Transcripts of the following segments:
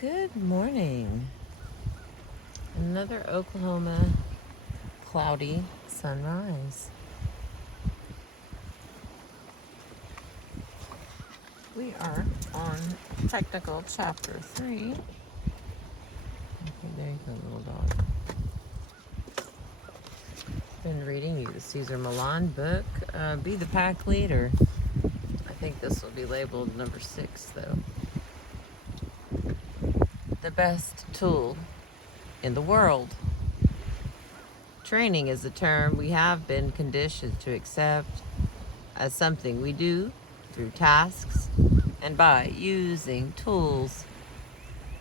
Good morning. Another Oklahoma cloudy sunrise. We are on technical chapter 3. Okay, there you go, little dog. Been reading you the Cesar Millan book, Be the Pack Leader. I think this will be labeled number 6, though. The best tool in the world. Training is a term we have been conditioned to accept as something we do through tasks and by using tools.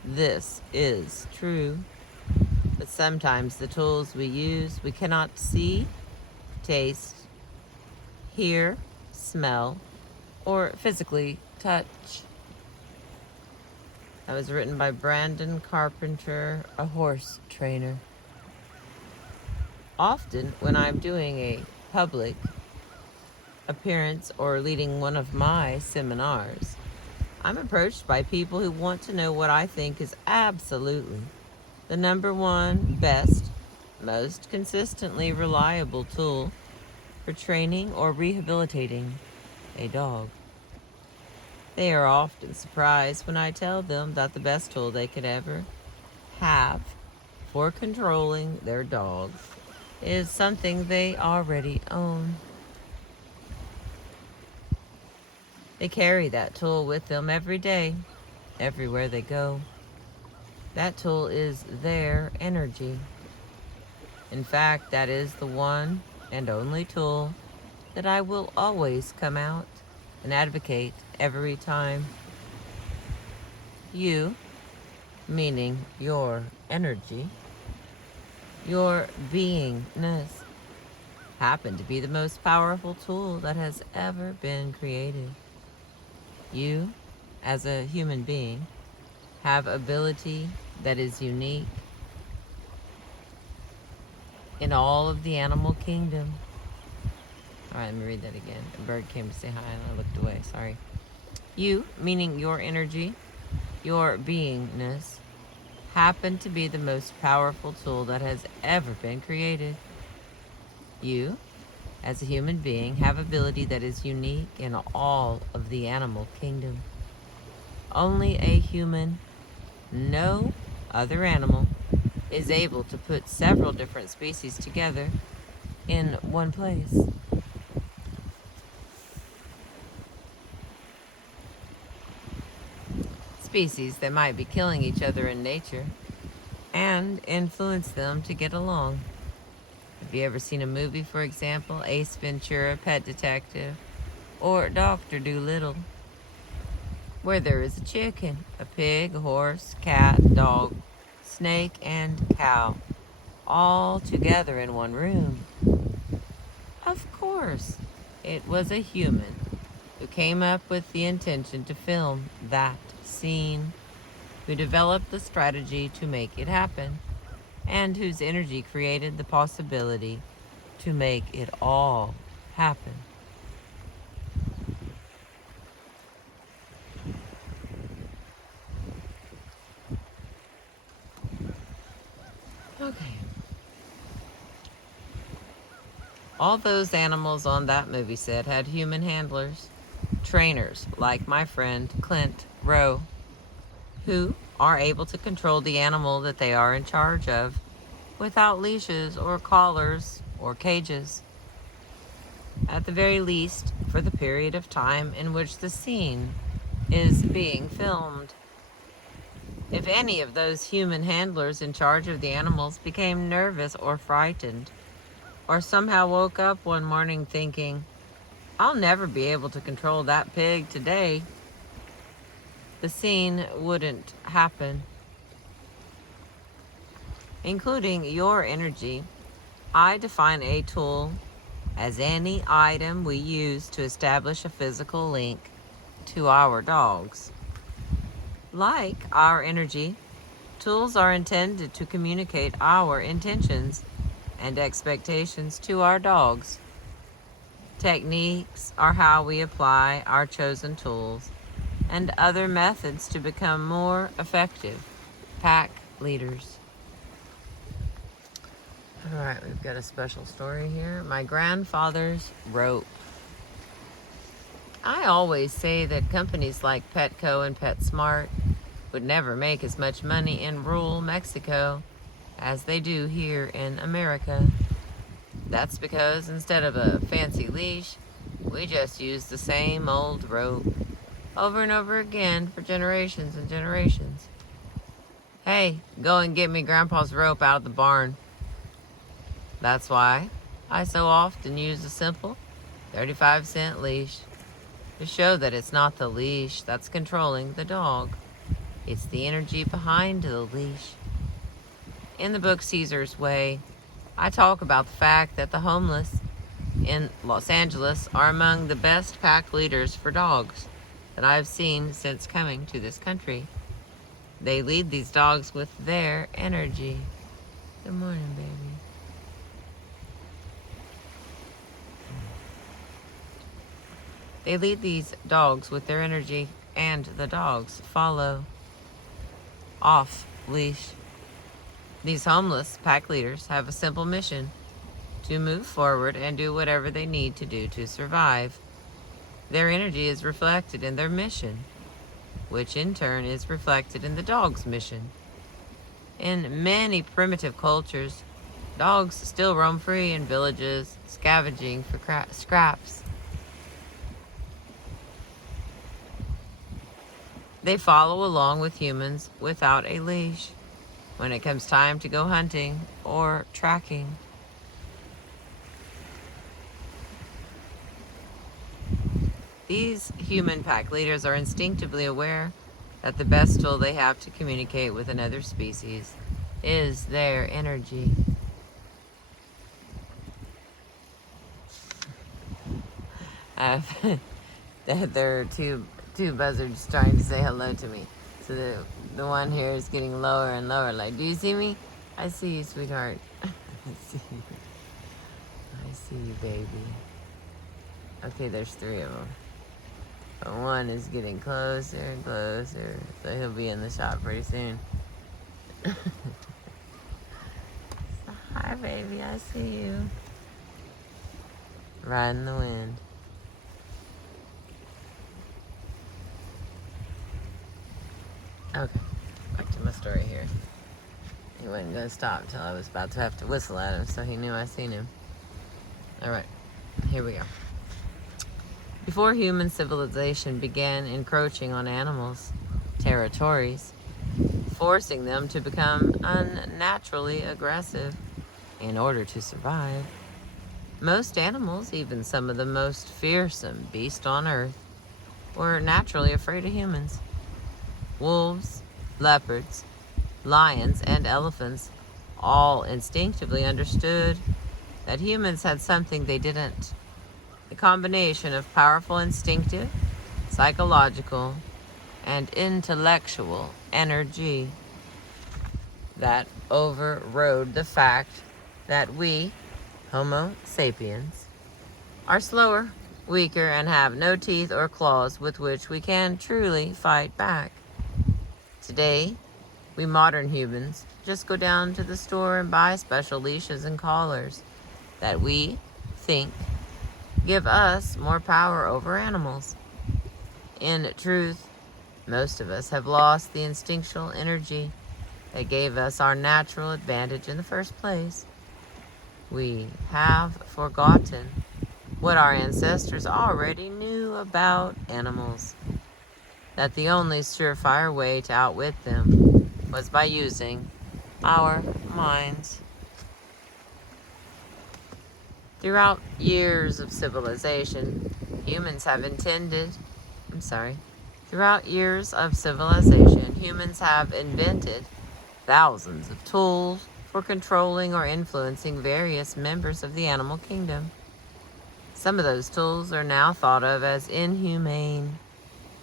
This is true, but sometimes the tools we use we cannot see, taste, hear, smell, or physically touch. That was written by Brandon Carpenter, a horse trainer. Often, when I'm doing a public appearance or leading one of my seminars, I'm approached by people who want to know what I think is absolutely the number one, best, most consistently reliable tool for training or rehabilitating a dog. They are often surprised when I tell them that the best tool they could ever have for controlling their dogs is something they already own. They carry that tool with them every day, everywhere they go. That tool is their energy. In fact, that is the one and only tool that I will always come out and advocate every time. You, meaning your energy, your beingness, happen to be the most powerful tool that has ever been created. You, as a human being, have ability that is unique in all of the animal kingdom. All right, let me read that again. A bird came to say hi and I looked away. Sorry. You, meaning your energy, your beingness, happen to be the most powerful tool that has ever been created. You, as a human being, have ability that is unique in all of the animal kingdom. Only a human, no other animal, is able to put several different species together in one place. Species that might be killing each other in nature and influence them to get along. Have you ever seen a movie, for example, Ace Ventura, Pet Detective, or Dr. Dolittle, where there is a chicken, a pig, a horse, cat, dog, snake, and cow, all together in one room? Of course, it was a human who came up with the intention to film that scene, who developed the strategy to make it happen, and whose energy created the possibility to make it all happen. Okay. All those animals on that movie set had human handlers, trainers like my friend Clint Rowe, who are able to control the animal that they are in charge of without leashes or collars or cages, at the very least for the period of time in which the scene is being filmed. If any of those human handlers in charge of the animals became nervous or frightened, or somehow woke up one morning thinking, I'll never be able to control that pig today, the scene wouldn't happen. Including your energy, I define a tool as any item we use to establish a physical link to our dogs. Like our energy, tools are intended to communicate our intentions and expectations to our dogs. Techniques are how we apply our chosen tools and other methods to become more effective pack leaders. All right, we've got a special story here. My grandfather's rope. I always say that companies like Petco and PetSmart would never make as much money in rural Mexico as they do here in America. That's because instead of a fancy leash, we just use the same old rope over and over again for generations and generations. Hey, go and get me Grandpa's rope out of the barn. That's why I so often use a simple 35-cent leash to show that it's not the leash that's controlling the dog. It's the energy behind the leash. In the book Caesar's Way, I talk about the fact that the homeless in Los Angeles are among the best pack leaders for dogs that I've seen since coming to this country. They lead these dogs with their energy. Good morning, baby. They lead these dogs with their energy, and the dogs follow off leash. These homeless pack leaders have a simple mission: to move forward and do whatever they need to do to survive. Their energy is reflected in their mission, which in turn is reflected in the dog's mission. In many primitive cultures, dogs still roam free in villages, scavenging for scraps. They follow along with humans without a leash when it comes time to go hunting or tracking. These human pack leaders are instinctively aware that the best tool they have to communicate with another species is their energy. There are two buzzards trying to say hello to me. So the one here is getting lower and lower. Like, do you see me? I see you, sweetheart. I see you. I see you, baby. Okay, there's 3 of them. But one is getting closer and closer, so he'll be in the shop pretty soon. Hi, baby, I see you. Riding the wind. Okay, back to my story here. He wasn't going to stop until I was about to have to whistle at him, so he knew I seen him. Alright, here we go. Before human civilization began encroaching on animals' territories, forcing them to become unnaturally aggressive in order to survive, most animals, even some of the most fearsome beasts on earth, were naturally afraid of humans. Wolves, leopards, lions, and elephants all instinctively understood that humans had something they didn't: a combination of powerful instinctive, psychological, and intellectual energy that overrode the fact that we, Homo sapiens, are slower, weaker, and have no teeth or claws with which we can truly fight back. Today, we modern humans just go down to the store and buy special leashes and collars that we think give us more power over animals. In truth, most of us have lost the instinctual energy that gave us our natural advantage in the first place. We have forgotten what our ancestors already knew about animals: that the only surefire way to outwit them was by using our minds. Throughout years of civilization, humans have invented thousands of tools for controlling or influencing various members of the animal kingdom. Some of those tools are now thought of as inhumane.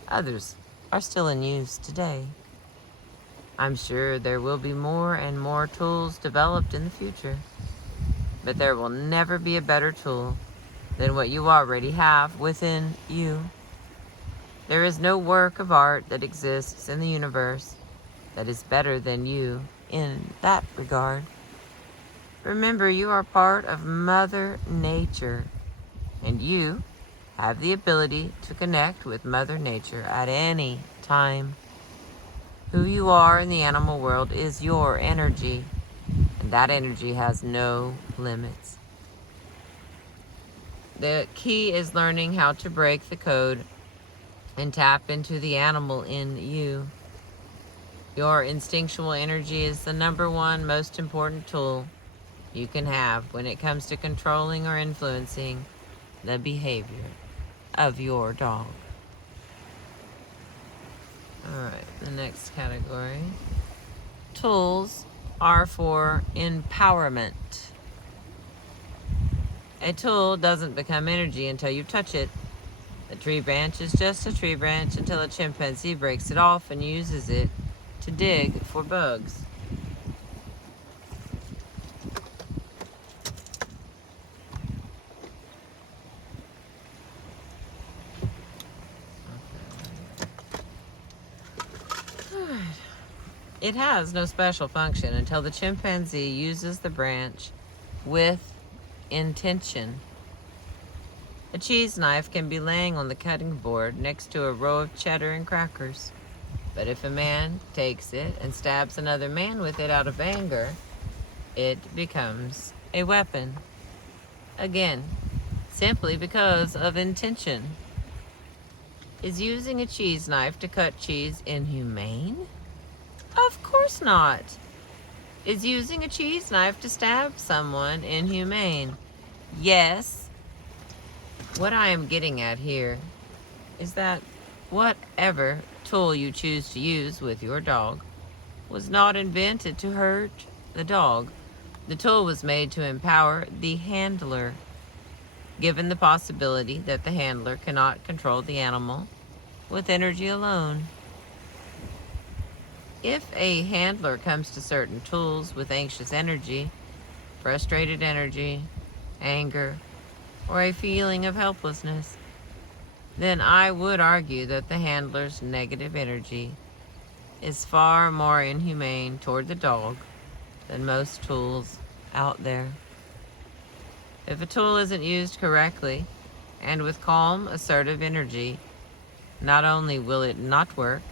Others are still in use today. I'm sure there will be more and more tools developed in the future, but there will never be a better tool than what you already have within you. There is no work of art that exists in the universe that is better than you in that regard. Remember, you are part of Mother Nature, and you have the ability to connect with Mother Nature at any time. Who you are in the animal world is your energy, and that energy has no limits. The key is learning how to break the code and tap into the animal in you. Your instinctual energy is the number one most important tool you can have when it comes to controlling or influencing the behavior of your dog. Alright, the next category. Tools are for empowerment. A tool doesn't become energy until you touch it. A tree branch is just a tree branch until a chimpanzee breaks it off and uses it to dig for bugs. It has no special function until the chimpanzee uses the branch with intention. A cheese knife can be laying on the cutting board next to a row of cheddar and crackers. But if a man takes it and stabs another man with it out of anger, it becomes a weapon. Again, simply because of intention. Is using a cheese knife to cut cheese inhumane? Of course not. Is using a cheese knife to stab someone inhumane? Yes. What I am getting at here is that whatever tool you choose to use with your dog was not invented to hurt the dog. The tool was made to empower the handler, given the possibility that the handler cannot control the animal with energy alone. If a handler comes to certain tools with anxious energy, frustrated energy, anger, or a feeling of helplessness, then I would argue that the handler's negative energy is far more inhumane toward the dog than most tools out there. If a tool isn't used correctly and with calm, assertive energy, not only will it not work,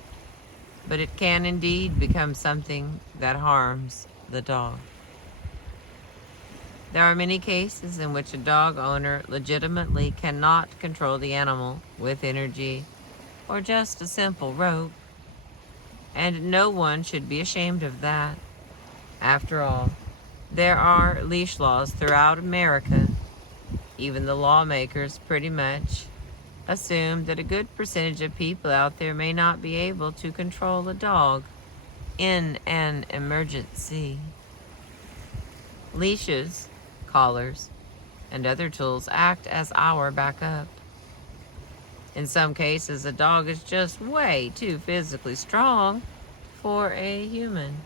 but it can indeed become something that harms the dog. There are many cases in which a dog owner legitimately cannot control the animal with energy or just a simple rope, and no one should be ashamed of that. After all, there are leash laws throughout America. Even the lawmakers pretty much assume that a good percentage of people out there may not be able to control a dog in an emergency. Leashes, collars, and other tools act as our backup. In some cases, a dog is just way too physically strong for a human.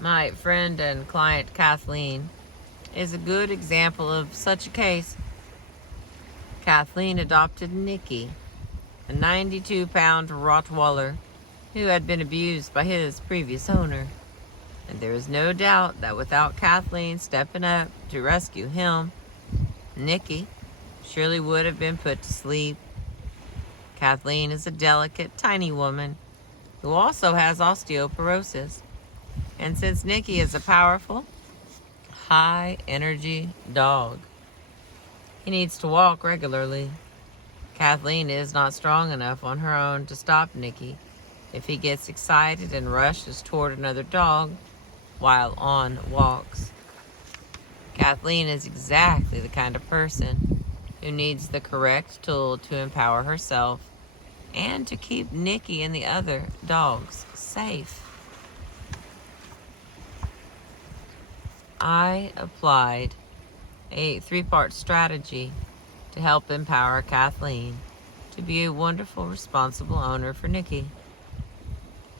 My friend and client Kathleen is a good example of such a case. Kathleen adopted Nikki, a 92-pound Rottweiler who had been abused by his previous owner. And there is no doubt that without Kathleen stepping up to rescue him, Nikki surely would have been put to sleep. Kathleen is a delicate, tiny woman who also has osteoporosis. And since Nikki is a powerful, high-energy dog, he needs to walk regularly. Kathleen is not strong enough on her own to stop Nikki if he gets excited and rushes toward another dog while on walks. Kathleen is exactly the kind of person who needs the correct tool to empower herself and to keep Nikki and the other dogs safe. I applied a 3-part strategy to help empower Kathleen to be a wonderful, responsible owner for Nikki.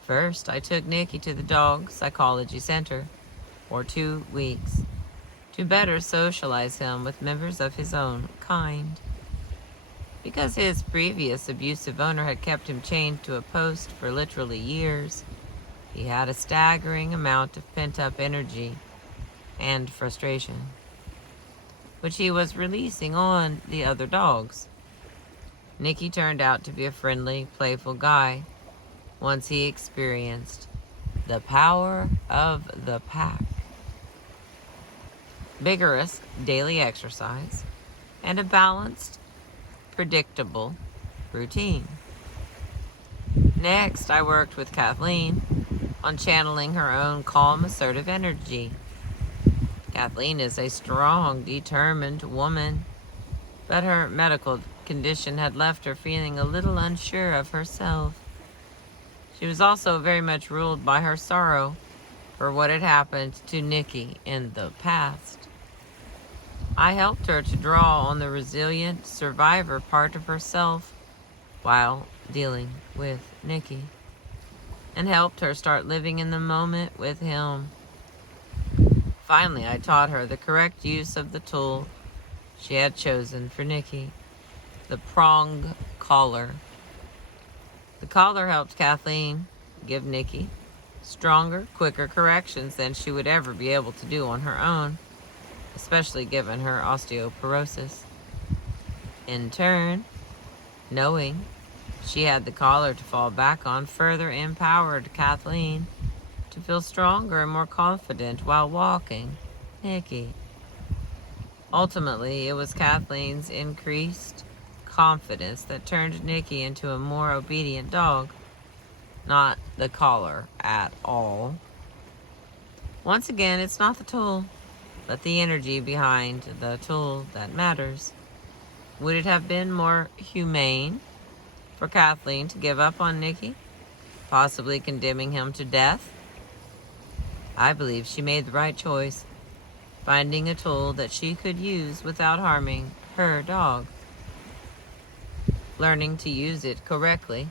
First, I took Nikki to the Dog Psychology Center for 2 weeks. to better socialize him with members of his own kind. Because his previous abusive owner had kept him chained to a post for literally years, he had a staggering amount of pent-up energy and frustration, which he was releasing on the other dogs. Nicky turned out to be a friendly, playful guy once he experienced the power of the pack. Vigorous daily exercise and a balanced, predictable routine. Next, I worked with Kathleen on channeling her own calm, assertive energy. Kathleen is a strong, determined woman, but her medical condition had left her feeling a little unsure of herself. She was also very much ruled by her sorrow for what had happened to Nicky in the past. I helped her to draw on the resilient survivor part of herself while dealing with Nicky, and helped her start living in the moment with him. Finally, I taught her the correct use of the tool she had chosen for Nicky, the prong collar. The collar helped Kathleen give Nicky stronger, quicker corrections than she would ever be able to do on her own, especially given her osteoporosis. In turn, knowing she had the collar to fall back on further empowered Kathleen to feel stronger and more confident while walking Nicky. Ultimately, it was Kathleen's increased confidence that turned Nicky into a more obedient dog, not the collar at all. Once again, it's not the tool, but the energy behind the tool that matters. Would it have been more humane for Kathleen to give up on Nicky, possibly condemning him to death? I believe she made the right choice, finding a tool that she could use without harming her dog. Learning to use it correctly,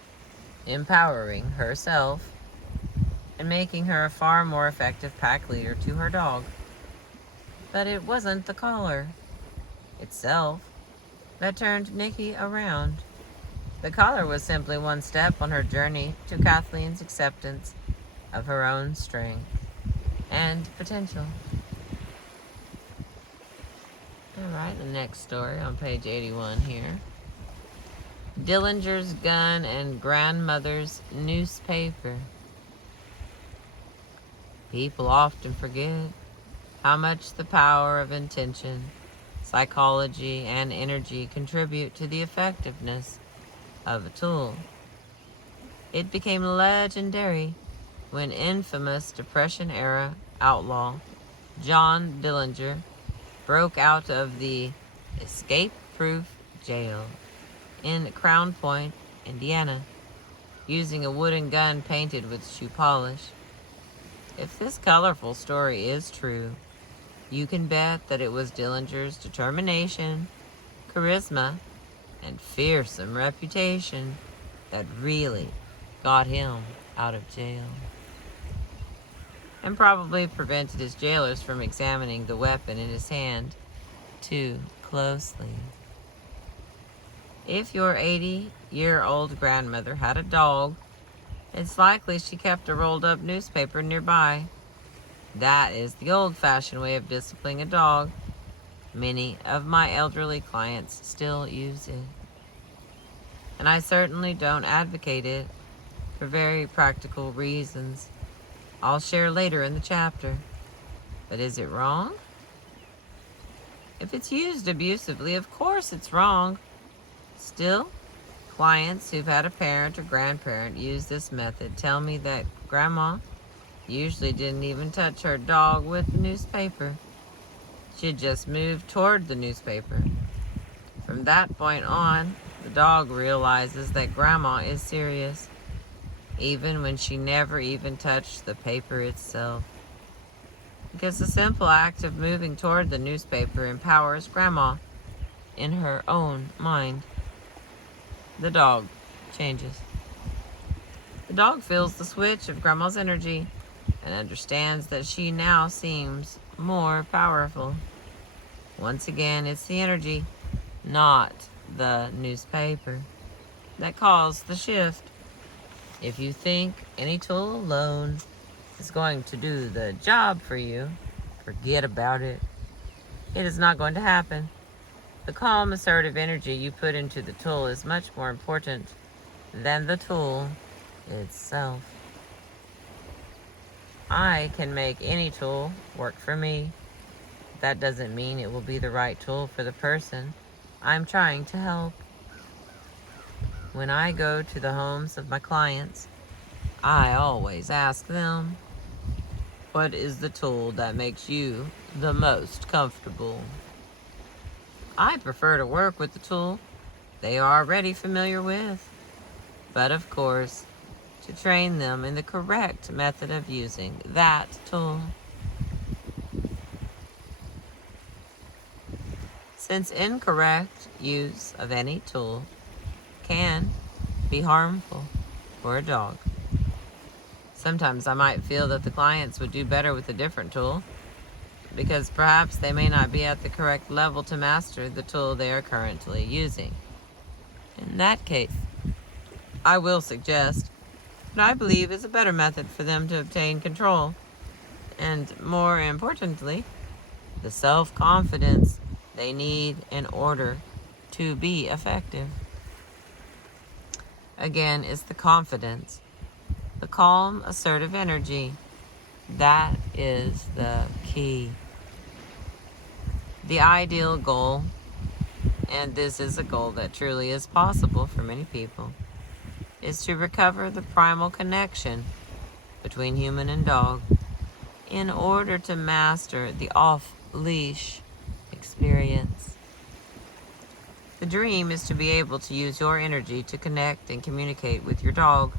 empowering herself, and making her a far more effective pack leader to her dog. But it wasn't the collar itself that turned Nicky around. The collar was simply one step on her journey to Kathleen's acceptance of her own strength and potential. All right, the next story on page 81 here. Dillinger's gun and grandmother's newspaper. People often forget how much the power of intention, psychology, and energy contribute to the effectiveness of a tool. It became legendary when infamous Depression-era outlaw John Dillinger broke out of the escape-proof jail in Crown Point, Indiana, using a wooden gun painted with shoe polish. If this colorful story is true, you can bet that it was Dillinger's determination, charisma, and fearsome reputation that really got him out of jail, and probably prevented his jailers from examining the weapon in his hand too closely. If your 80-year-old grandmother had a dog, it's likely she kept a rolled-up newspaper nearby. That is the old-fashioned way of disciplining a dog. Many of my elderly clients still use it. And I certainly don't advocate it for very practical reasons I'll share later in the chapter. But is it wrong? If it's used abusively, of course it's wrong. Still, clients who've had a parent or grandparent use this method tell me that Grandma usually didn't even touch her dog with the newspaper. She'd just move toward the newspaper. From that point on, the dog realizes that Grandma is serious, even when she never even touched the paper itself. Because the simple act of moving toward the newspaper empowers Grandma in her own mind. The dog changes. The dog feels the switch of Grandma's energy and understands that she now seems more powerful. Once again, it's the energy, not the newspaper, that caused the shift. If you think any tool alone is going to do the job for you, forget about it. It is not going to happen. The calm, assertive energy you put into the tool is much more important than the tool itself. I can make any tool work for me. That doesn't mean it will be the right tool for the person I'm trying to help. When I go to the homes of my clients, I always ask them, what is the tool that makes you the most comfortable? I prefer to work with the tool they are already familiar with, but of course, to train them in the correct method of using that tool. Since incorrect use of any tool can be harmful for a dog, sometimes I might feel that the clients would do better with a different tool, because perhaps they may not be at the correct level to master the tool they are currently using. In that case, I will suggest what I believe is a better method for them to obtain control, and more importantly, the self-confidence they need in order to be effective. Again, it's the confidence, the calm, assertive energy. That is the key. The ideal goal, and this is a goal that truly is possible for many people, is to recover the primal connection between human and dog in order to master the off-leash experience. The dream is to be able to use your energy to connect and communicate with your dog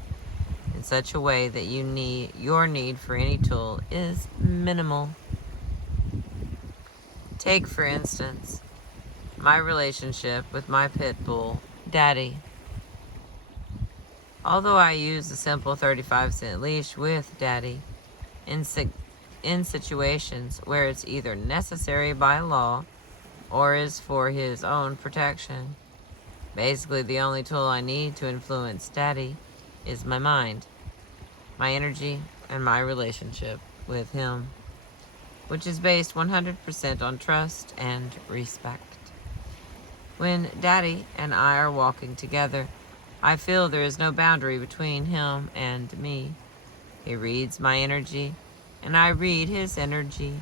in such a way that your need for any tool is minimal. Take, for instance, my relationship with my pit bull, Daddy. Although I use a simple 35-cent leash with Daddy in situations where it's either necessary by law or is for his own protection, basically the only tool I need to influence Daddy is my mind, my energy, and my relationship with him, which is based 100% on trust and respect. When Daddy and I are walking together, I feel there is no boundary between him and me. He reads my energy, and I read his energy,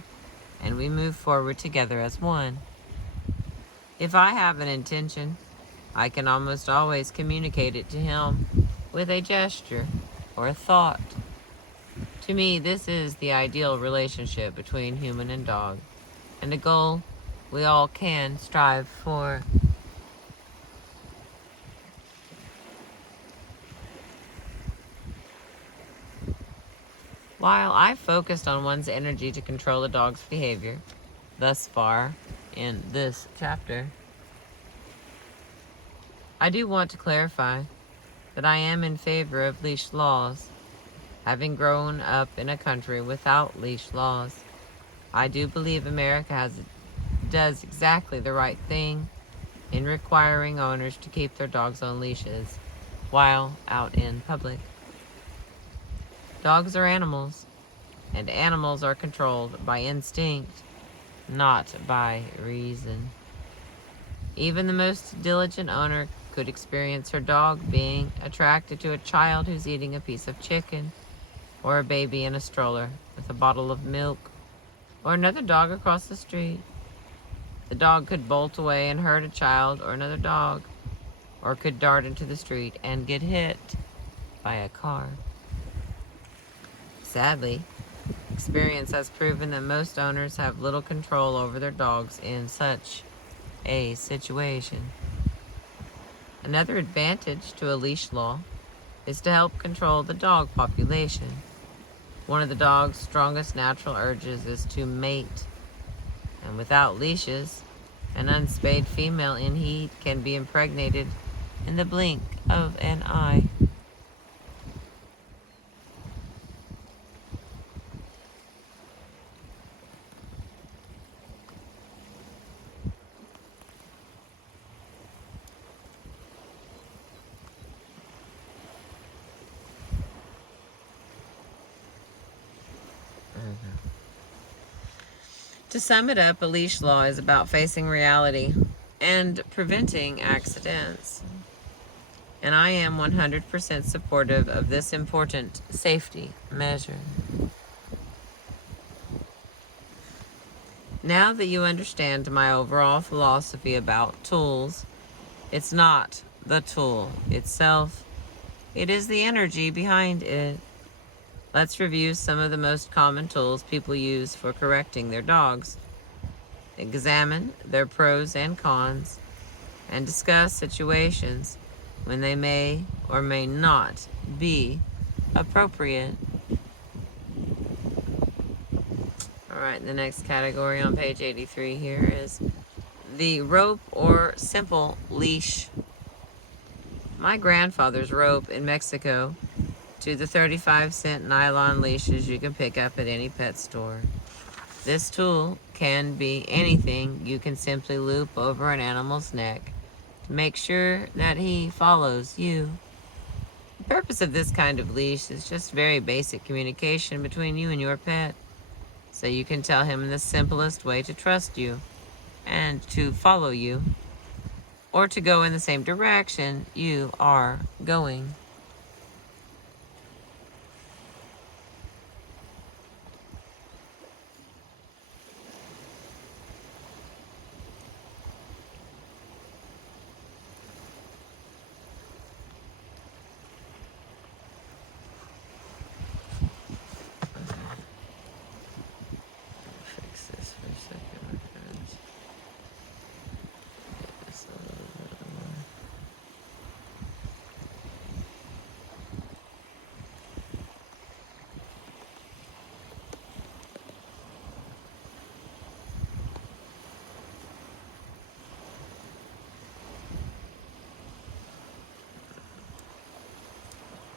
and we move forward together as one. If I have an intention, I can almost always communicate it to him with a gesture or a thought. To me, this is the ideal relationship between human and dog, and a goal we all can strive for. While I focused on one's energy to control a dog's behavior thus far in this chapter, I do want to clarify that I am in favor of leash laws. Having grown up in a country without leash laws, I do believe America does exactly the right thing in requiring owners to keep their dogs on leashes while out in public. Dogs are animals, and animals are controlled by instinct, not by reason. Even the most diligent owner could experience her dog being attracted to a child who's eating a piece of chicken, or a baby in a stroller with a bottle of milk, or another dog across the street. The dog could bolt away and hurt a child or another dog, or could dart into the street and get hit by a car. Sadly, experience has proven that most owners have little control over their dogs in such a situation. Another advantage to a leash law is to help control the dog population. One of the dog's strongest natural urges is to mate, and without leashes, an unspayed female in heat can be impregnated in the blink of an eye. To sum it up, a leash law is about facing reality and preventing accidents. And I am 100% supportive of this important safety measure. Now that you understand my overall philosophy about tools, it's not the tool itself, it is the energy behind it. Let's review some of the most common tools people use for correcting their dogs. Examine their pros and cons, and discuss situations when they may or may not be appropriate. Alright, the next category on page 83 here is the rope or simple leash. My grandfather's rope in Mexico to the 35-cent nylon leashes you can pick up at any pet store. This tool can be anything you can simply loop over an animal's neck to make sure that he follows you. The purpose of this kind of leash is just very basic communication between you and your pet, so you can tell him in the simplest way to trust you and to follow you, or to go in the same direction you are going. Fix this for a second, my friends. Get this a little bit more.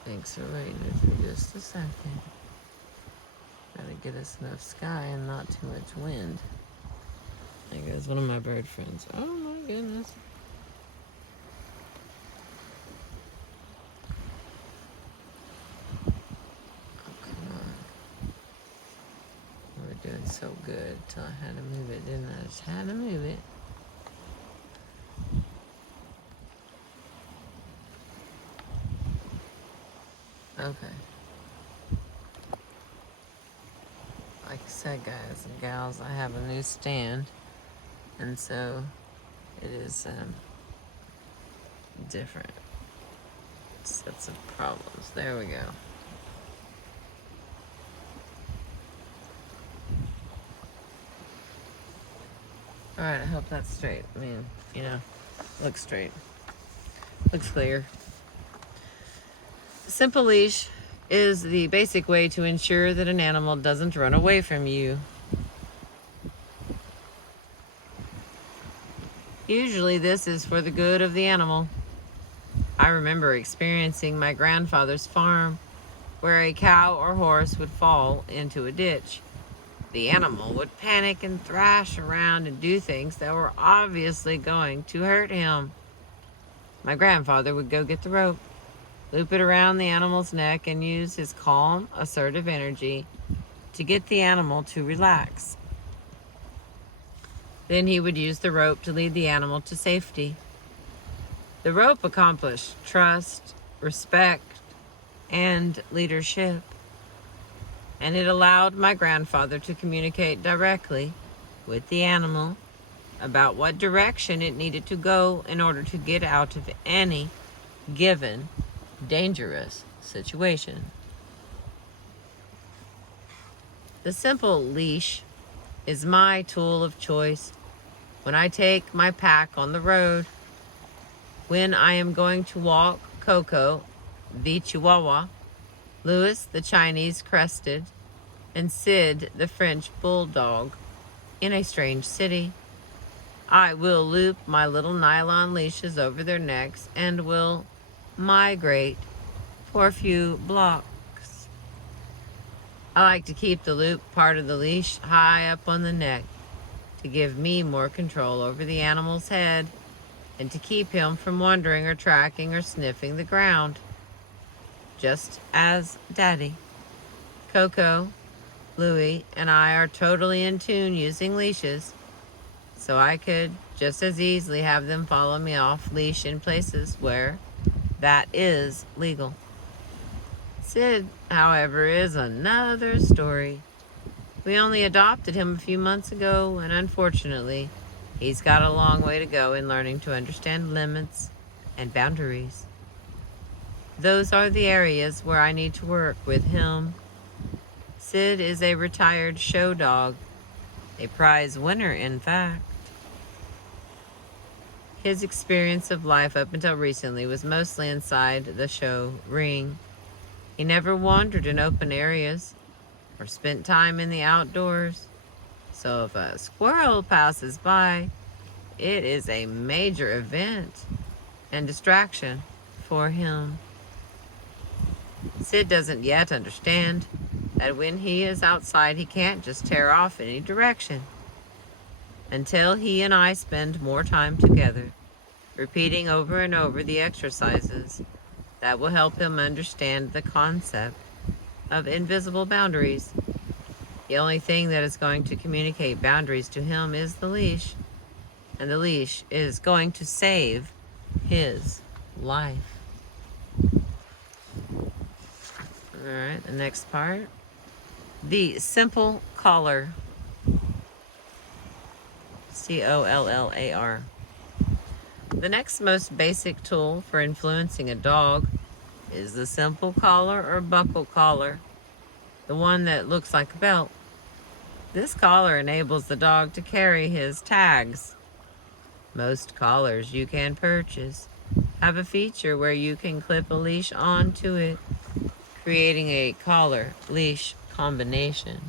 Thanks for waiting for just a second. Gotta get us enough sky and not too much wind. There goes one of my bird friends. Oh my goodness. Oh, come on. We were doing so good till I had to move it, didn't I? Just had to move it. Okay. Like I said, guys and gals, I have a new stand, and so it is different sets of problems. There we go. Alright, I hope that's straight. I mean, looks straight. Looks clear. Simple leash is the basic way to ensure that an animal doesn't run away from you. Usually this is for the good of the animal. I remember experiencing my grandfather's farm where a cow or horse would fall into a ditch. The animal would panic and thrash around and do things that were obviously going to hurt him. My grandfather would go get the rope, loop it around the animal's neck, and use his calm, assertive energy to get the animal to relax. Then he would use the rope to lead the animal to safety. The rope accomplished trust, respect, and leadership, and it allowed my grandfather to communicate directly with the animal about what direction it needed to go in order to get out of any given dangerous situation. The simple leash is my tool of choice when I take my pack on the road, when I am going to walk Coco, the Chihuahua, Louis, the Chinese crested, and Sid, the French bulldog, in a strange city. I will loop my little nylon leashes over their necks and will migrate for a few blocks. I like to keep the loop part of the leash high up on the neck to give me more control over the animal's head and to keep him from wandering or tracking or sniffing the ground. Just as Daddy, Coco, Louie and I are totally in tune using leashes, so I could just as easily have them follow me off leash in places where that is legal. Sid, however, is another story. We only adopted him a few months ago, and unfortunately, he's got a long way to go in learning to understand limits and boundaries. Those are the areas where I need to work with him. Sid is a retired show dog, a prize winner, in fact. His experience of life up until recently was mostly inside the show ring. He never wandered in open areas or spent time in the outdoors. So if a squirrel passes by, it is a major event and distraction for him. Sid doesn't yet understand that when he is outside, he can't just tear off any direction. Until he and I spend more time together, repeating over and over the exercises that will help him understand the concept of invisible boundaries. The only thing that is going to communicate boundaries to him is the leash, and the leash is going to save his life. All right, the next part. The simple collar. COLLAR. The next most basic tool for influencing a dog is the simple collar or buckle collar, the one that looks like a belt. This collar enables the dog to carry his tags. Most collars you can purchase have a feature where you can clip a leash onto it, creating a collar-leash combination.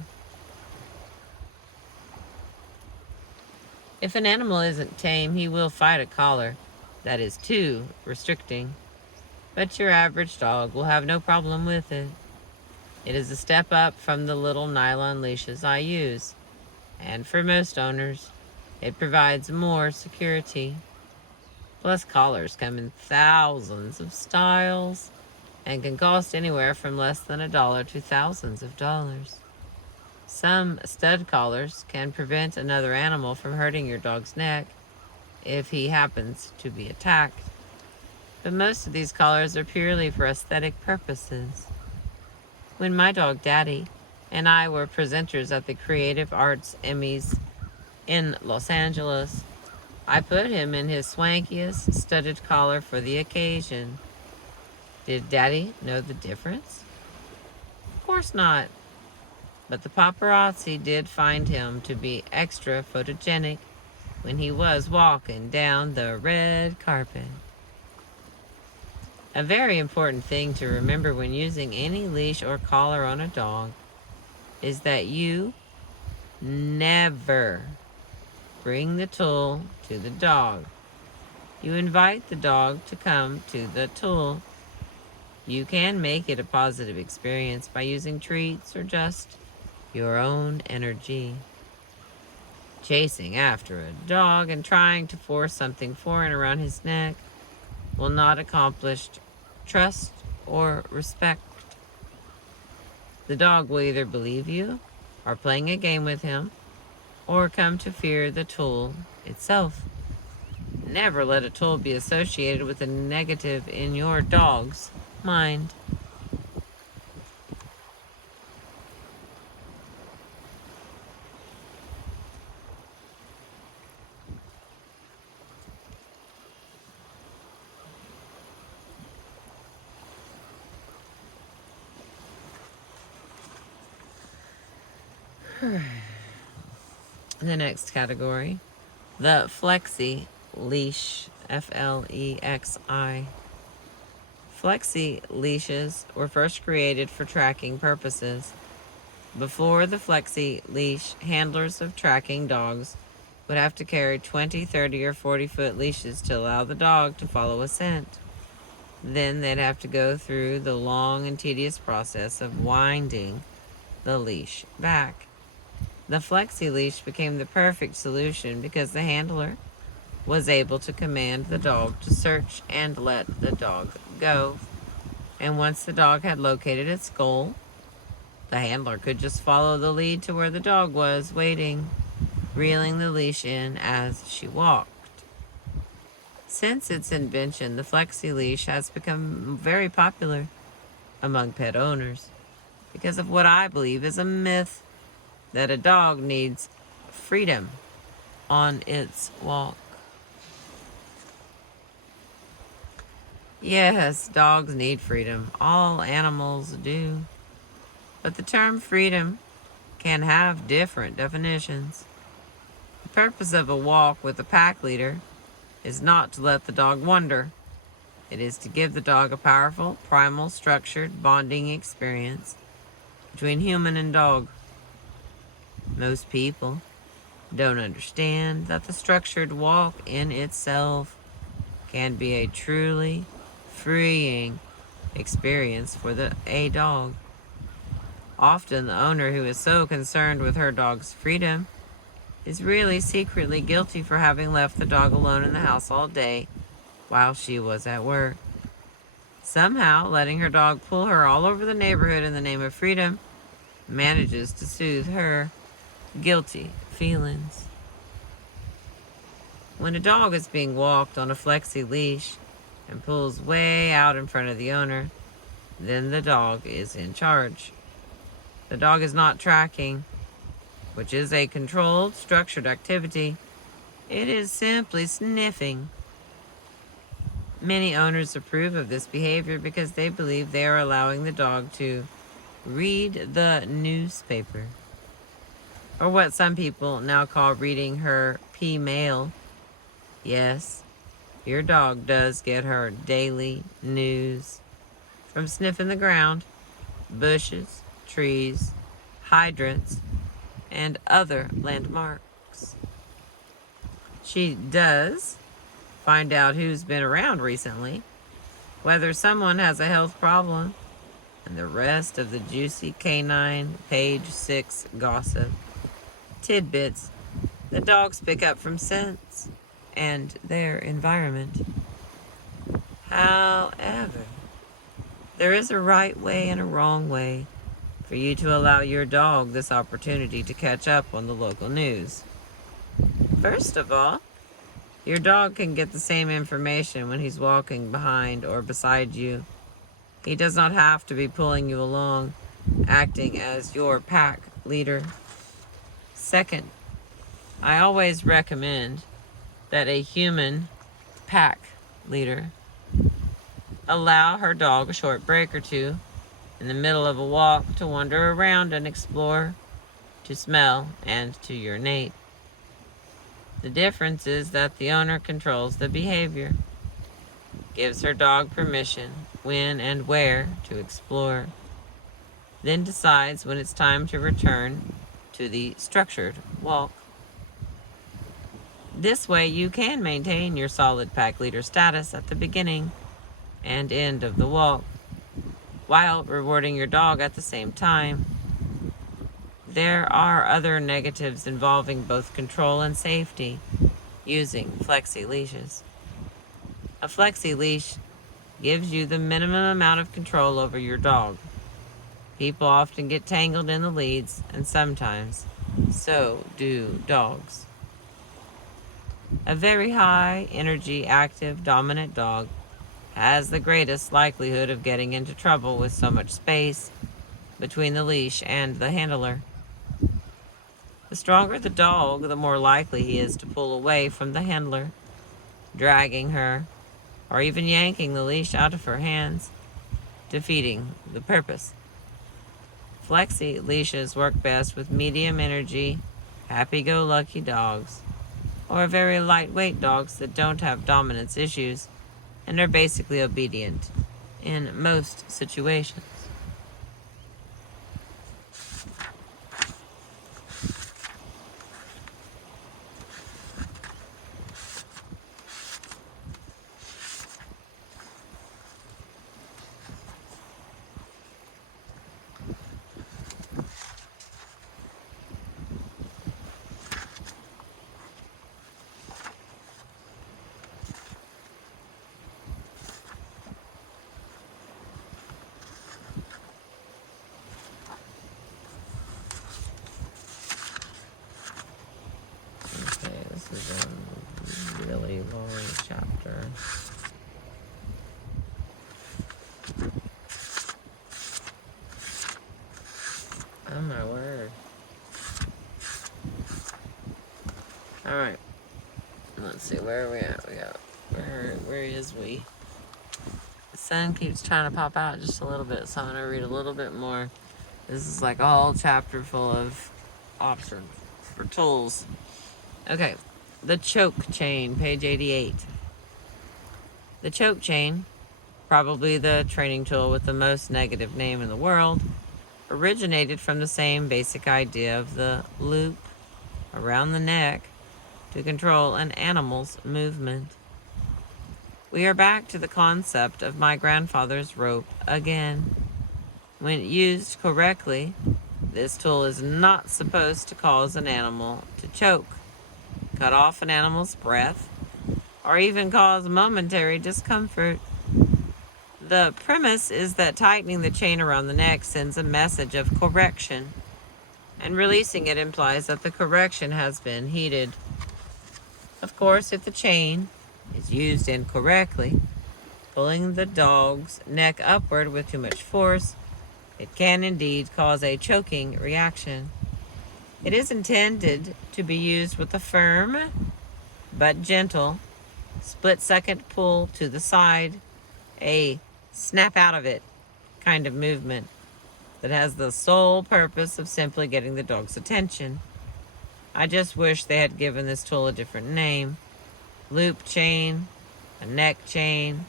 If an animal isn't tame, he will fight a collar that is too restricting, but your average dog will have no problem with it. It is a step up from the little nylon leashes I use, and for most owners, it provides more security. Plus, collars come in thousands of styles and can cost anywhere from less than $1 to thousands of dollars. Some stud collars can prevent another animal from hurting your dog's neck if he happens to be attacked. But most of these collars are purely for aesthetic purposes. When my dog Daddy and I were presenters at the Creative Arts Emmys in Los Angeles, I put him in his swankiest studded collar for the occasion. Did Daddy know the difference? Of course not. But the paparazzi did find him to be extra photogenic when he was walking down the red carpet. A very important thing to remember when using any leash or collar on a dog is that you never bring the tool to the dog. You invite the dog to come to the tool. You can make it a positive experience by using treats or just your own energy. Chasing after a dog and trying to force something foreign around his neck will not accomplish trust or respect. The dog will either believe you are playing a game with him or come to fear the tool itself. Never let a tool be associated with a negative in your dog's mind. The next category, the Flexi leash, Flexi. Flexi leashes were first created for tracking purposes. Before the Flexi leash, handlers of tracking dogs would have to carry 20, 30, or 40-foot leashes to allow the dog to follow a scent. Then they'd have to go through the long and tedious process of winding the leash back. The Flexi leash became the perfect solution because the handler was able to command the dog to search and let the dog go. And once the dog had located its goal, The handler could just follow the lead to where the dog was waiting, reeling the leash in as she walked. Since its invention, the Flexi Leash has become very popular among pet owners because of what I believe is a myth that a dog needs freedom on its walk. Yes, dogs need freedom. All animals do. But the term freedom can have different definitions. The purpose of a walk with a pack leader is not to let the dog wander. It is to give the dog a powerful, primal, structured bonding experience between human and dog. Most people don't understand that the structured walk in itself can be a truly freeing experience for a dog. Often the owner who is so concerned with her dog's freedom is really secretly guilty for having left the dog alone in the house all day while she was at work. Somehow, letting her dog pull her all over the neighborhood in the name of freedom manages to soothe her guilty feelings. When a dog is being walked on a flexi leash and pulls way out in front of the owner, then the dog is in charge. The dog is not tracking, which is a controlled, structured activity. It is simply sniffing. Many owners approve of this behavior because they believe they are allowing the dog to read the newspaper, or what some people now call reading her P-mail. Yes, your dog does get her daily news from sniffing the ground, bushes, trees, hydrants, and other landmarks. She does find out who's been around recently, whether someone has a health problem, and the rest of the juicy canine page 6 gossip tidbits the dogs pick up from scents and their environment. However, there is a right way and a wrong way for you to allow your dog this opportunity to catch up on the local news. First of all, your dog can get the same information when he's walking behind or beside you. He does not have to be pulling you along, acting as your pack leader. Second, I always recommend that a human pack leader allow her dog a short break or two in the middle of a walk to wander around and explore, to smell, and to urinate. The difference is that the owner controls the behavior, gives her dog permission when and where to explore, then decides when it's time to return to the structured walk. This way you can maintain your solid pack leader status at the beginning and end of the walk, while rewarding your dog at the same time. There are other negatives involving both control and safety using flexi leashes. A flexi leash gives you the minimum amount of control over your dog. People often get tangled in the leads, and sometimes so do dogs. A very high energy, active, dominant dog has the greatest likelihood of getting into trouble with so much space between the leash and the handler. The stronger the dog, the more likely he is to pull away from the handler, dragging her, or even yanking the leash out of her hands, defeating the purpose. Flexi leashes work best with medium energy, happy-go-lucky dogs, or very lightweight dogs that don't have dominance issues and are basically obedient in most situations. chapter. Oh my word. Alright. Let's see, where are we at? Where is we? The sun keeps trying to pop out just a little bit, so I'm going to read a little bit more. This is like a whole chapter full of options for tools. Okay. The choke chain, page 88. The choke chain, probably the training tool with the most negative name in the world, originated from the same basic idea of the loop around the neck to control an animal's movement. We are back to the concept of my grandfather's rope again. When used correctly, this tool is not supposed to cause an animal to choke, cut off an animal's breath, or even cause momentary discomfort. The premise is that tightening the chain around the neck sends a message of correction, and releasing it implies that the correction has been heeded. Of course, if the chain is used incorrectly, pulling the dog's neck upward with too much force, it can indeed cause a choking reaction. It is intended to be used with a firm but gentle split-second pull to the side, a snap out of it kind of movement that has the sole purpose of simply getting the dog's attention. I just wish they had given this tool a different name. Loop chain, a neck chain,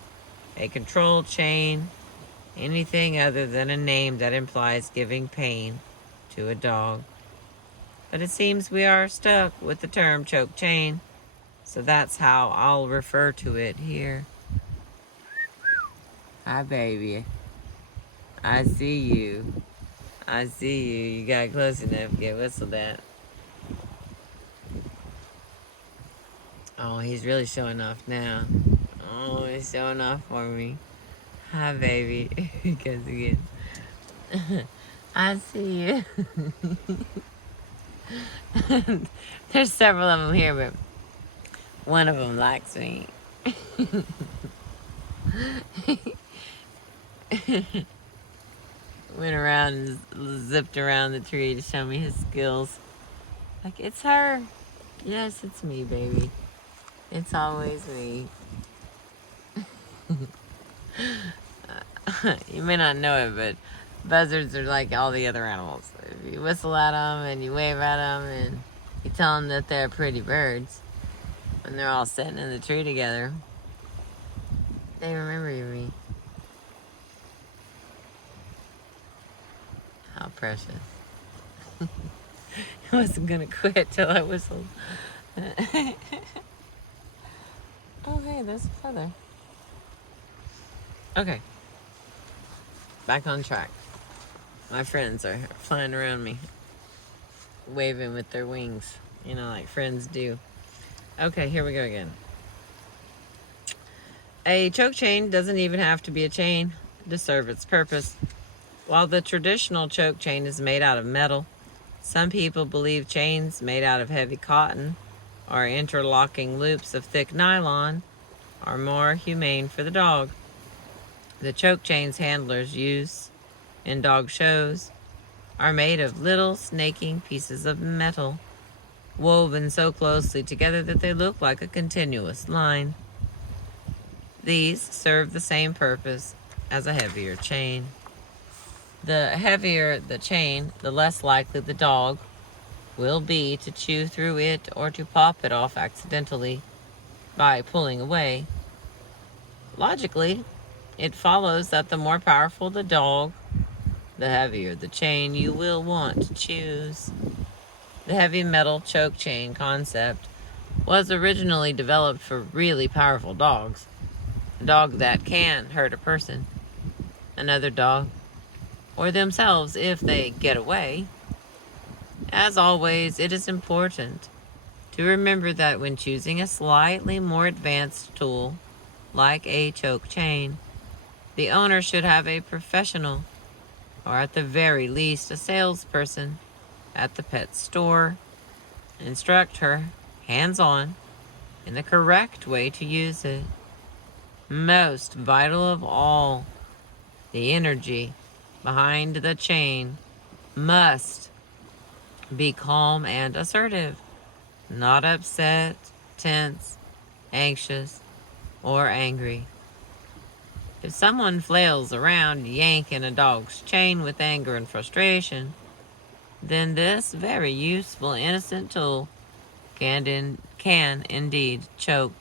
a control chain, anything other than a name that implies giving pain to a dog. But it seems we are stuck with the term choke chain, so that's how I'll refer to it here. Hi, baby. I see you. I see you. You got close enough to get whistled at. Oh, he's really showing off now. Oh, he's showing off for me. Hi, baby. Because again, I see you. There's several of them here, but one of them likes me. Went around and zipped around the tree to show me his skills. Like, it's her. Yes, it's me, baby. It's always me. You may not know it, but buzzards are like all the other animals. If you whistle at them and you wave at them and you tell them that they're pretty birds, when they're all sitting in the tree together, they remember me. How precious. I wasn't gonna quit till I whistled. Oh, hey, there's a feather. Okay. Back on track. My friends are flying around me, waving with their wings, like friends do. Okay, here we go again. A choke chain doesn't even have to be a chain to serve its purpose. While the traditional choke chain is made out of metal, some people believe chains made out of heavy cotton or interlocking loops of thick nylon are more humane for the dog. The choke chains handlers use in dog shows are made of little snaking pieces of metal, woven so closely together that they look like a continuous line. These serve the same purpose as a heavier chain. The heavier the chain, the less likely the dog will be to chew through it or to pop it off accidentally by pulling away. Logically, it follows that the more powerful the dog, the heavier the chain you will want to choose. The heavy metal choke chain concept was originally developed for really powerful dogs. A dog that can hurt a person, another dog, or themselves if they get away. As always, it is important to remember that when choosing a slightly more advanced tool, like a choke chain, the owner should have a professional, or at the very least a salesperson at the pet store, instruct her hands-on in the correct way to use it. Most vital of all, the energy behind the chain must be calm and assertive, not upset, tense, anxious, or angry. If someone flails around yanking a dog's chain with anger and frustration, then this very useful, innocent tool can indeed choke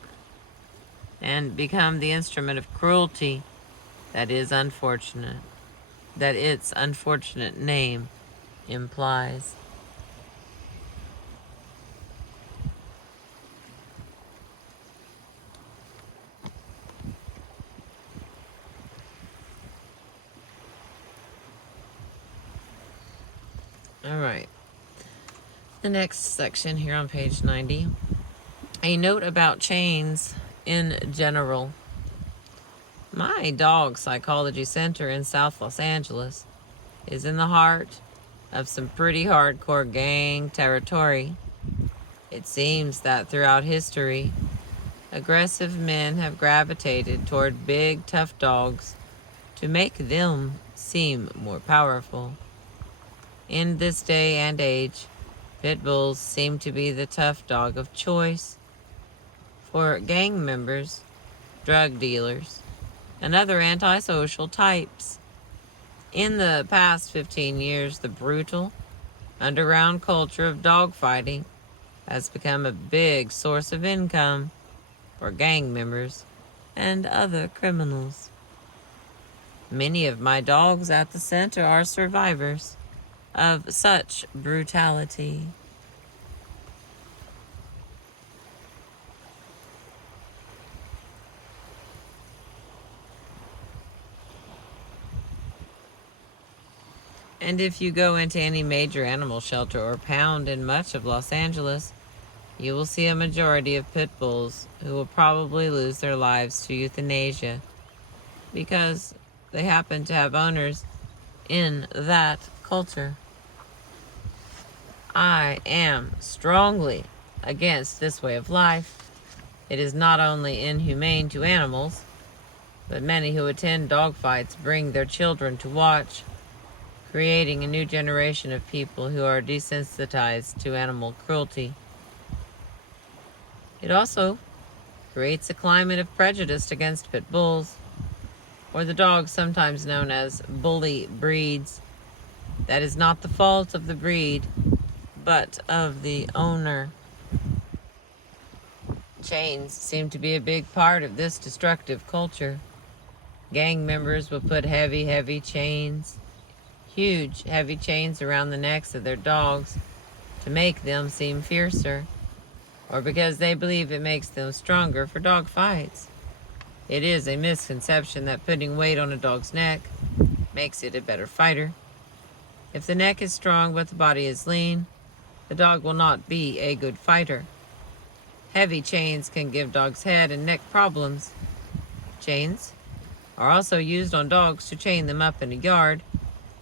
and become the instrument of cruelty that is unfortunate, that its unfortunate name implies. All right. The next section here on page 90. A note about chains in general. My dog psychology center in South Los Angeles is in the heart of some pretty hardcore gang territory. It seems that throughout history, aggressive men have gravitated toward big, tough dogs to make them seem more powerful. In this day and age, pit bulls seem to be the tough dog of choice for gang members, drug dealers, and other antisocial types. In the past 15 years, the brutal, underground culture of dogfighting has become a big source of income for gang members and other criminals. Many of my dogs at the center are survivors of such brutality. And if you go into any major animal shelter or pound in much of Los Angeles, you will see a majority of pit bulls who will probably lose their lives to euthanasia because they happen to have owners in that culture. I am strongly against this way of life. It is not only inhumane to animals, but many who attend dogfights bring their children to watch, creating a new generation of people who are desensitized to animal cruelty. It also creates a climate of prejudice against pit bulls, or the dogs sometimes known as bully breeds. That is not the fault of the breed, but of the owner. Chains seem to be a big part of this destructive culture. Gang members will put heavy chains, huge heavy chains around the necks of their dogs to make them seem fiercer, or because they believe it makes them stronger for dog fights. It is a misconception that putting weight on a dog's neck makes it a better fighter. If the neck is strong but the body is lean, the dog will not be a good fighter. Heavy chains can give dogs head and neck problems. Chains are also used on dogs to chain them up in a yard,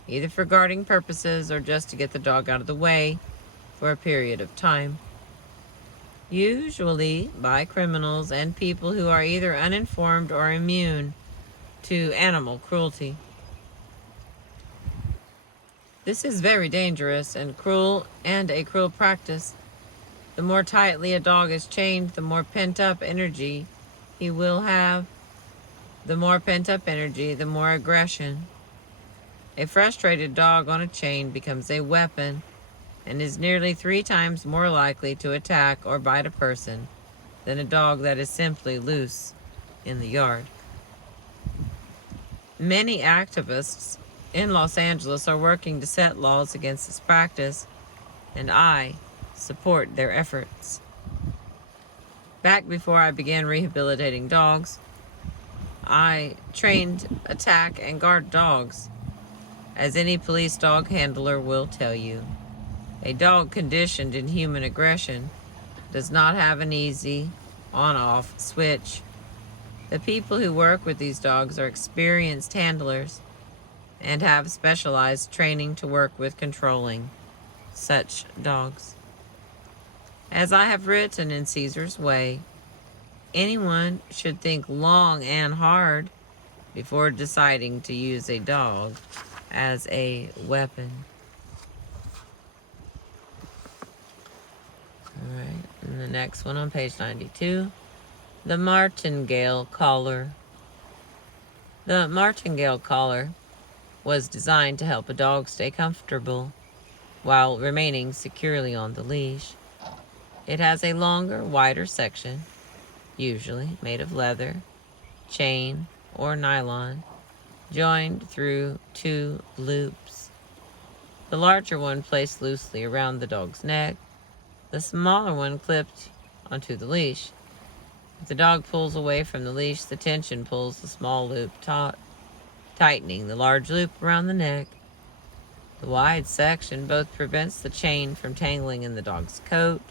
either for guarding purposes or just to get the dog out of the way for a period of time. Usually by criminals and people who are either uninformed or immune to animal cruelty. This is very dangerous and a cruel practice. The more tightly a dog is chained, the more pent-up energy he will have. The more pent-up energy, the more aggression. A frustrated dog on a chain becomes a weapon and is nearly 3 times more likely to attack or bite a person than a dog that is simply loose in the yard. Many activists in Los Angeles are working to set laws against this practice, and I support their efforts. Back before I began rehabilitating dogs, I trained, attack, and guard dogs. As any police dog handler will tell you, a dog conditioned in human aggression does not have an easy on-off switch. The people who work with these dogs are experienced handlers and have specialized training to work with controlling such dogs. As I have written in Caesar's Way, Anyone should think long and hard before deciding to use a dog as a weapon. All right, and the next one on page 92, the martingale collar. The martingale collar was designed to help a dog stay comfortable while remaining securely on the leash. It has a longer, wider section, usually made of leather, chain, or nylon, joined through 2 loops. The larger one placed loosely around the dog's neck, the smaller one clipped onto the leash. If the dog pulls away from the leash, the tension pulls the small loop taut, tightening the large loop around the neck. The wide section both prevents the chain from tangling in the dog's coat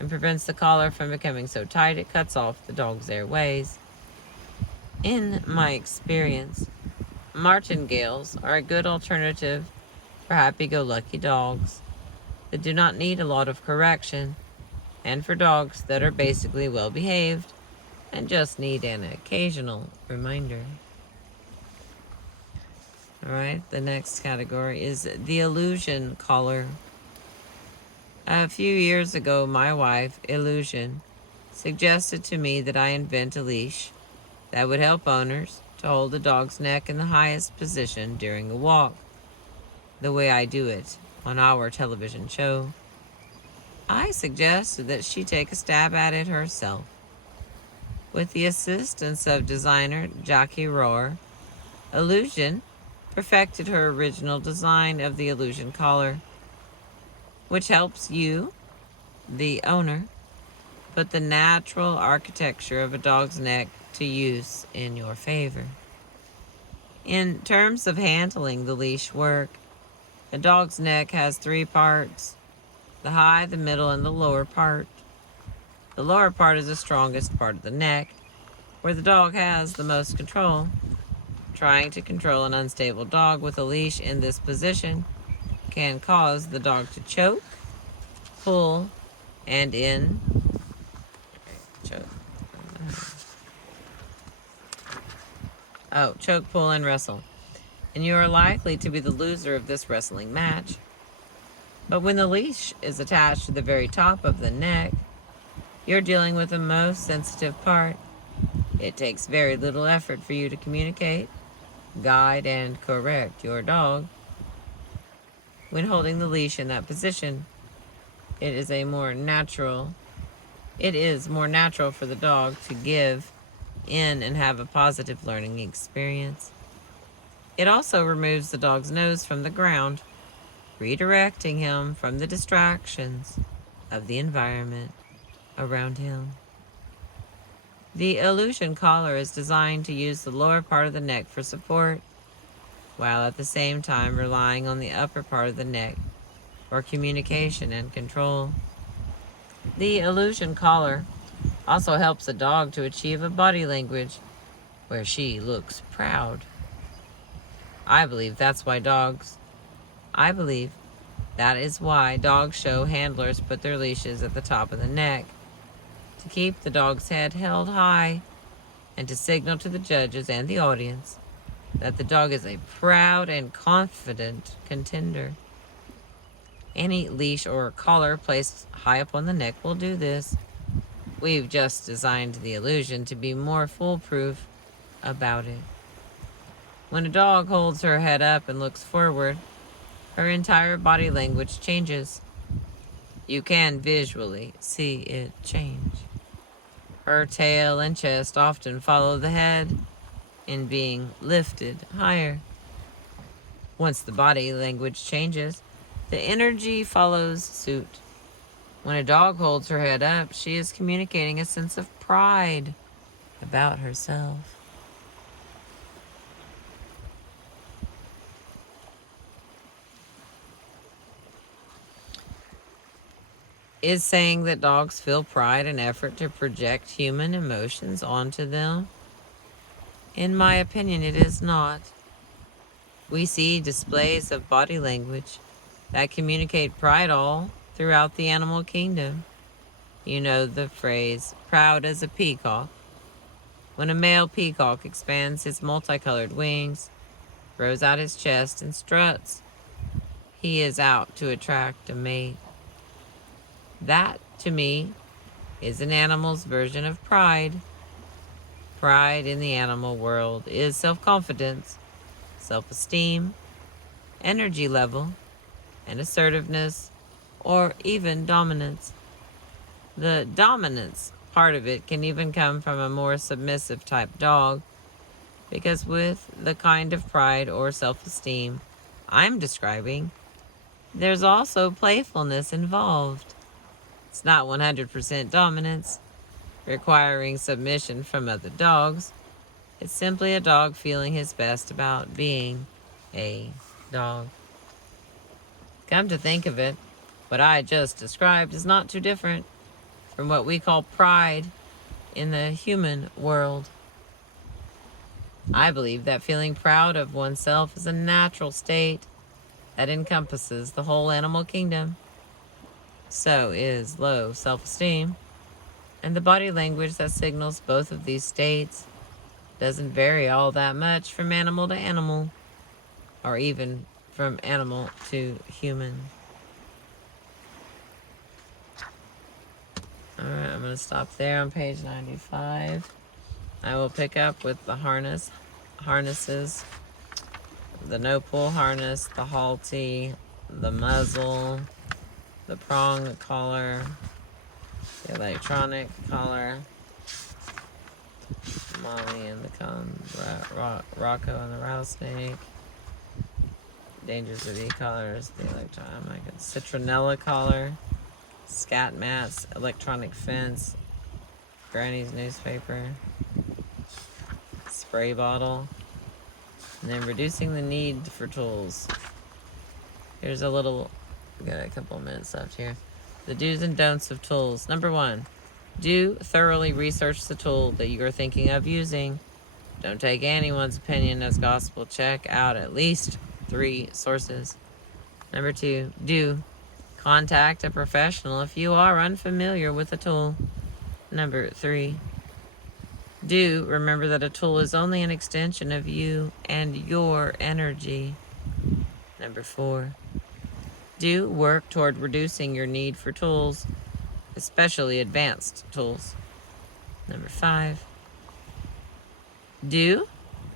and prevents the collar from becoming so tight it cuts off the dog's airways. In my experience, martingales are a good alternative for happy-go-lucky dogs that do not need a lot of correction, and for dogs that are basically well-behaved and just need an occasional reminder. All right, the next category is the illusion collar. A few years ago, my wife, Illusion, suggested to me that I invent a leash that would help owners to hold the dog's neck in the highest position during a walk, the way I do it on our television show. I suggested that she take a stab at it herself. With the assistance of designer Jackie Rohr, Illusion perfected her original design of the illusion collar, which helps you, the owner, put the natural architecture of a dog's neck to use in your favor. In terms of handling the leash work, a dog's neck has 3 parts: the high, the middle, and the lower part. The lower part is the strongest part of the neck, where the dog has the most control. Trying to control an unstable dog with a leash in this position can cause the dog to choke, pull, and choke, pull, and wrestle. And you are likely to be the loser of this wrestling match. But when the leash is attached to the very top of the neck, you're dealing with the most sensitive part. It takes very little effort for you to communicate, guide, and correct your dog. When holding the leash in that position, it is more natural for the dog to give in and have a positive learning experience. It also removes the dog's nose from the ground, redirecting him from the distractions of the environment around him. The illusion collar is designed to use the lower part of the neck for support, while at the same time relying on the upper part of the neck for communication and control. The illusion collar also helps a dog to achieve a body language where she looks proud. I believe that is why dog show handlers put their leashes at the top of the neck, to keep the dog's head held high and to signal to the judges and the audience that the dog is a proud and confident contender. Any leash or collar placed high up on the neck will do this. We've just designed the illusion to be more foolproof about it. When a dog holds her head up and looks forward, her entire body language changes. You can visually see it change. Her tail and chest often follow the head in being lifted higher. Once the body language changes, the energy follows suit. When a dog holds her head up, she is communicating a sense of pride about herself. Is saying that dogs feel pride an effort to project human emotions onto them? In my opinion, it is not. We see displays of body language that communicate pride all throughout the animal kingdom. You know the phrase, proud as a peacock. When a male peacock expands his multicolored wings, throws out his chest, and struts, he is out to attract a mate. That, to me, is an animal's version of pride. Pride in the animal world is self-confidence, self-esteem, energy level, and assertiveness, or even dominance. The dominance part of it can even come from a more submissive type dog, because with the kind of pride or self-esteem I'm describing, there's also playfulness involved. It's not 100% dominance, requiring submission from other dogs. It's simply a dog feeling his best about being a dog. Come to think of it, what I just described is not too different from what we call pride in the human world. I believe that feeling proud of oneself is a natural state that encompasses the whole animal kingdom. So is low self-esteem, and the body language that signals both of these states doesn't vary all that much from animal to animal, or even from animal to human. Alright, I'm going to stop there on page 95. I will pick up with the harnesses, the no-pull harness, the halty, the muzzle, the prong collar, the electronic collar, Molly and the Rocco and the rattlesnake, dangers of e-collars, the citronella collar, scat mats, electronic fence, Granny's newspaper, spray bottle, and then reducing the need for tools. Here's we got a couple of minutes left here. The do's and don'ts of tools. Number 1, do thoroughly research the tool that you are thinking of using. Don't take anyone's opinion as gospel. Check out at least 3 sources. Number 2, do contact a professional if you are unfamiliar with a tool. Number 3, do remember that a tool is only an extension of you and your energy. Number 4, do work toward reducing your need for tools, especially advanced tools. Number 5, do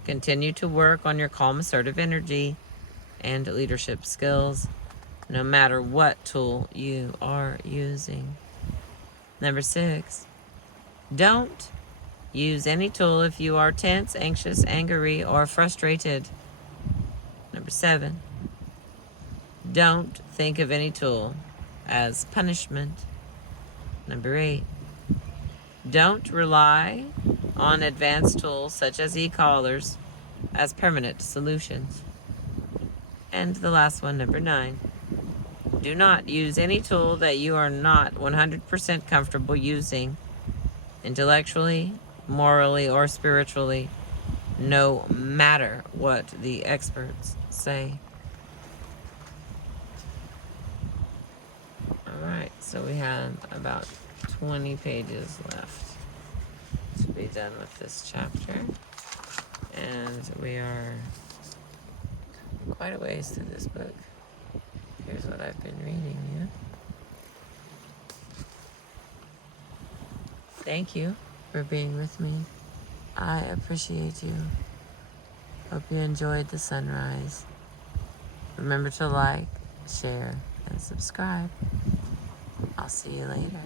continue to work on your calm, assertive energy and leadership skills, no matter what tool you are using. Number 6, don't use any tool if you are tense, anxious, angry, or frustrated. Number 7, don't think of any tool as punishment. Number 8, don't rely on advanced tools such as e-collars as permanent solutions. And the last one, number 9, do not use any tool that you are not 100% comfortable using, intellectually, morally, or spiritually, no matter what the experts say. Alright, so we have about 20 pages left to be done with this chapter. And we are quite a ways through this book. Here's what I've been reading you. Thank you for being with me. I appreciate you. Hope you enjoyed the sunrise. Remember to like, share, and subscribe. I'll see you later.